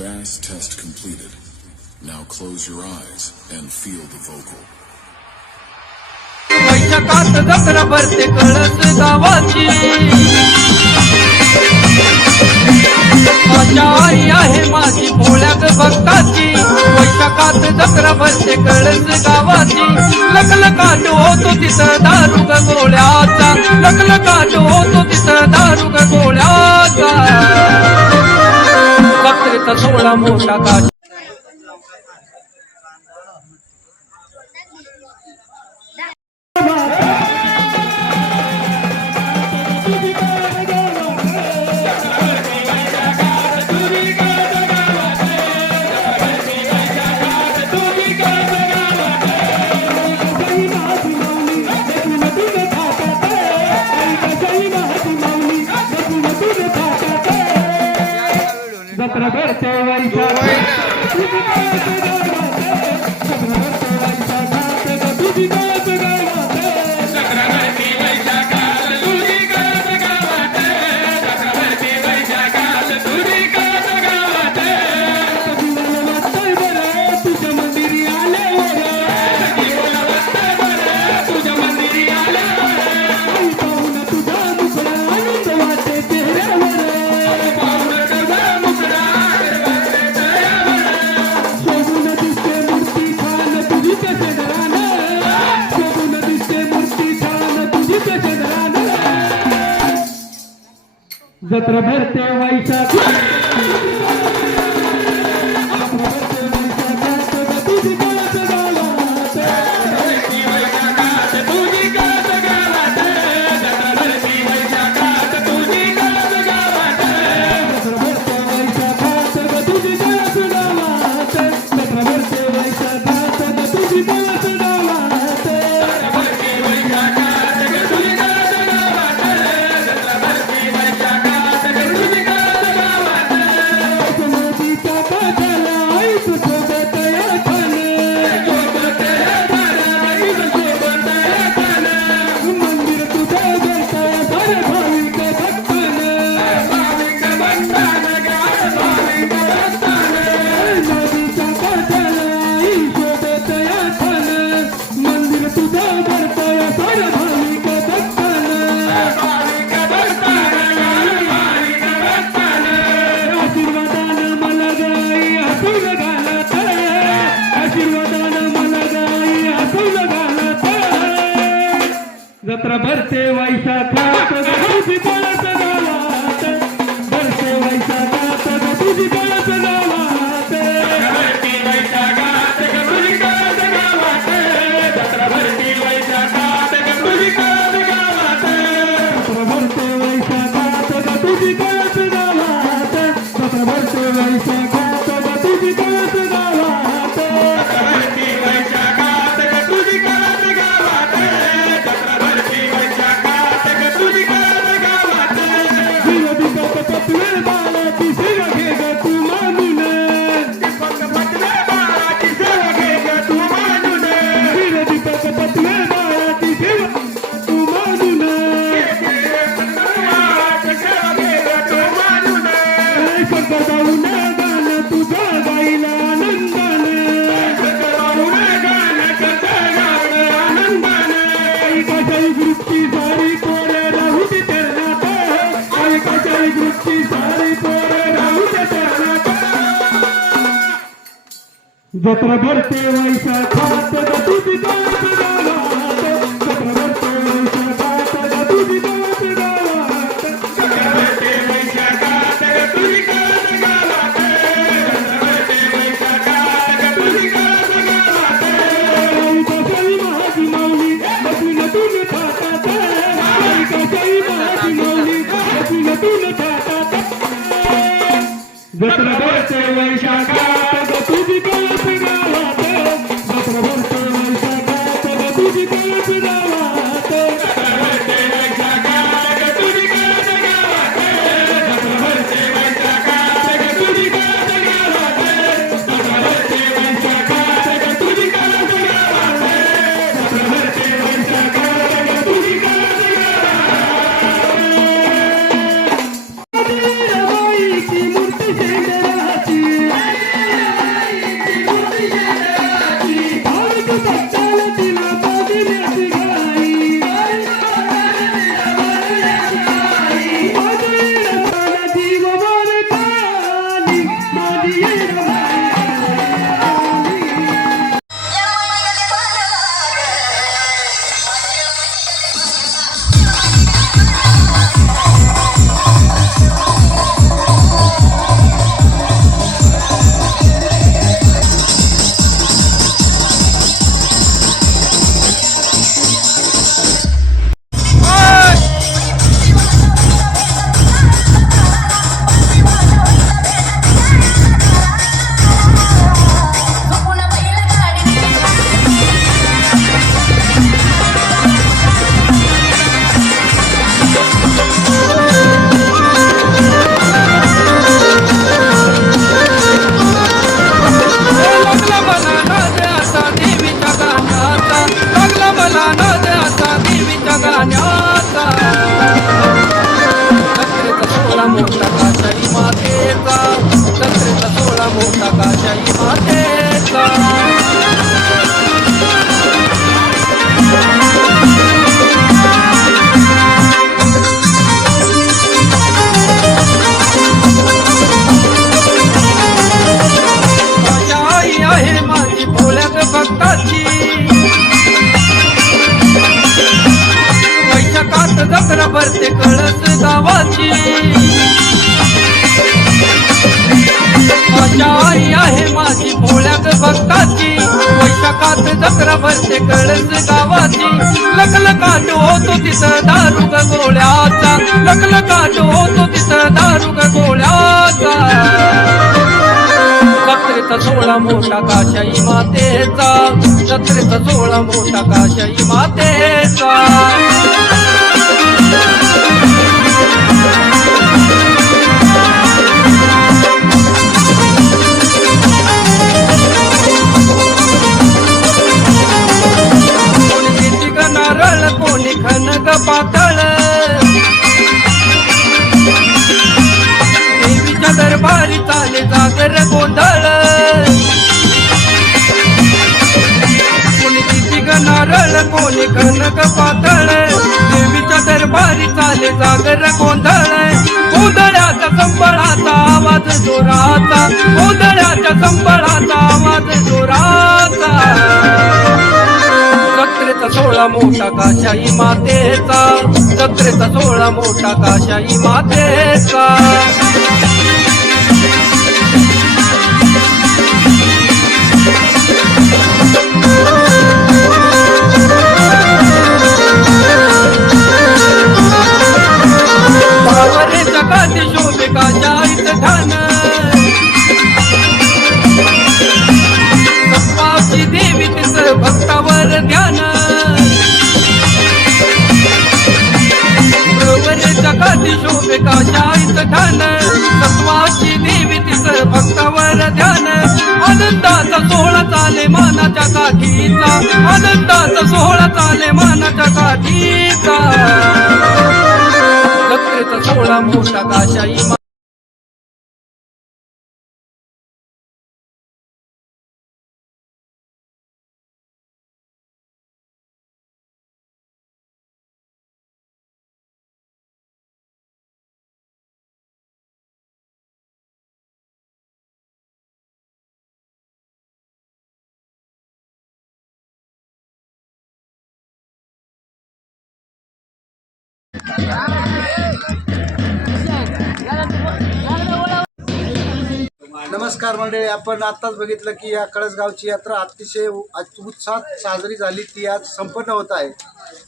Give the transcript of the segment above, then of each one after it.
Bass test completed. Now close your eyes and feel the vocal. पैठकात जत्रा भरते कळत गावाची. माझ्या आई आहे माझी भोळ्यात भक्ताची. पैठकात जत्रा भरते कळत गावाची. लकलकाट होतो तिथं दारुग गोळ्याचा. लकलकाट होतो तिथं दारुग गोळ्याचा. 从来不打卡 जत्रा भरते वारीचा जत्र भरते वैशाख। करते वैसा खात वृत्ती सारी पोर राहू दे चरणात ऐकाचारी वृत्ती सारी पोर राहू दे चरणात जत्र भरते वैसा खात तुझी गावाची भोळ्यात भक्ताची वैशाखात जत्रा भरते कळस गावाची. लखलकाट होतो तिथं दारुग गोळ्याचा. लखलकाट होतो तिथं दारुग गोळ्याचा. सोळा मोठा काशाई मातेचा. सत्रेचा सोळा मोठा काशाई मातेचा. कोणी पातळ. देवीच्या दरबारी चाले जागर गोंधळ. कोणी किती ग नारळ कोणी कनक पातळ. देवीच्या दरबारी चाले जागर गोंधळ. गोंधळाच्या संबळाचा आवाज जोराचा. गोंधळाच्या संबळाचा आवाज जोराचा. सोळा मोठा काशाई मातेचा जत्रेचा सोळा मोठा काशाई मातेचा. शोभे का काशाईत ठाण सत्वाची देवी तिस भक्तावर ध्यान आनंदाचा सोहळा चाले मानाच्या काठीचा. आनंदाचा सोहळा चाले मानाच्या काठीचा. जत्रेचा सोहळा मोठा काशाई नमस्कार मंडळी आपण आत्ताच बघितलं की या कळसगावची यात्रा अतिशय उत्साहात साजरी झाली ती आज संपन्न होत आहे.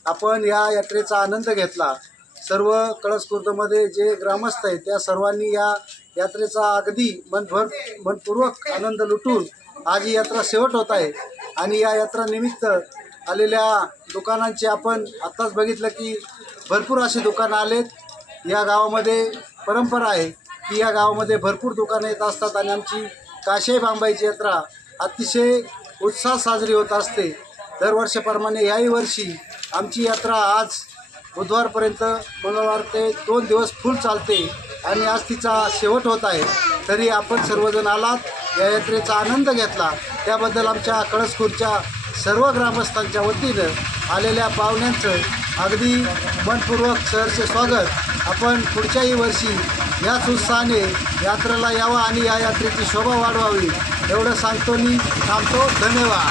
आपण या यात्रेचा आनंद घेतला. सर्व कळसखुर्दमध्ये जे ग्रामस्थ आहेत त्या सर्वांनी या यात्रेचा अगदी मनभर मनपूर्वक आनंद लुटून आज ही यात्रा शेवट होत आहे. आणि या यात्रा निमित्त आलेल्या दुकानांची आपण आत्ताच बघितलं की भरपूर असे दुकानं आलेत. या गावामध्ये परंपरा आहे की या गावामध्ये भरपूर दुकानं येत असतात आणि आमची काशाई बांबाईची यात्रा अतिशय उत्साह साजरी होत असते. दरवर्षाप्रमाणे याही वर्षी आमची यात्रा आज बुधवारपर्यंत मंगळवार ते दोन दिवस फुल चालते आणि आज तिचा शेवट होत आहे. तरी आपण सर्वजण आलात या यात्रेचा आनंद घेतला. त्याबद्दल आमच्या कळसपूरच्या सर्व ग्रामस्थांच्या वतीनं आलेल्या पाहुण्यांचं अगदी मनपूर्वक सहर्ष स्वागत. आपण पुढच्याही वर्षी याच उत्साहाने यात्रेला यावा आणि या यात्रेची शोभा वाढवावी एवढं सांगतो मी. थांबतो. धन्यवाद.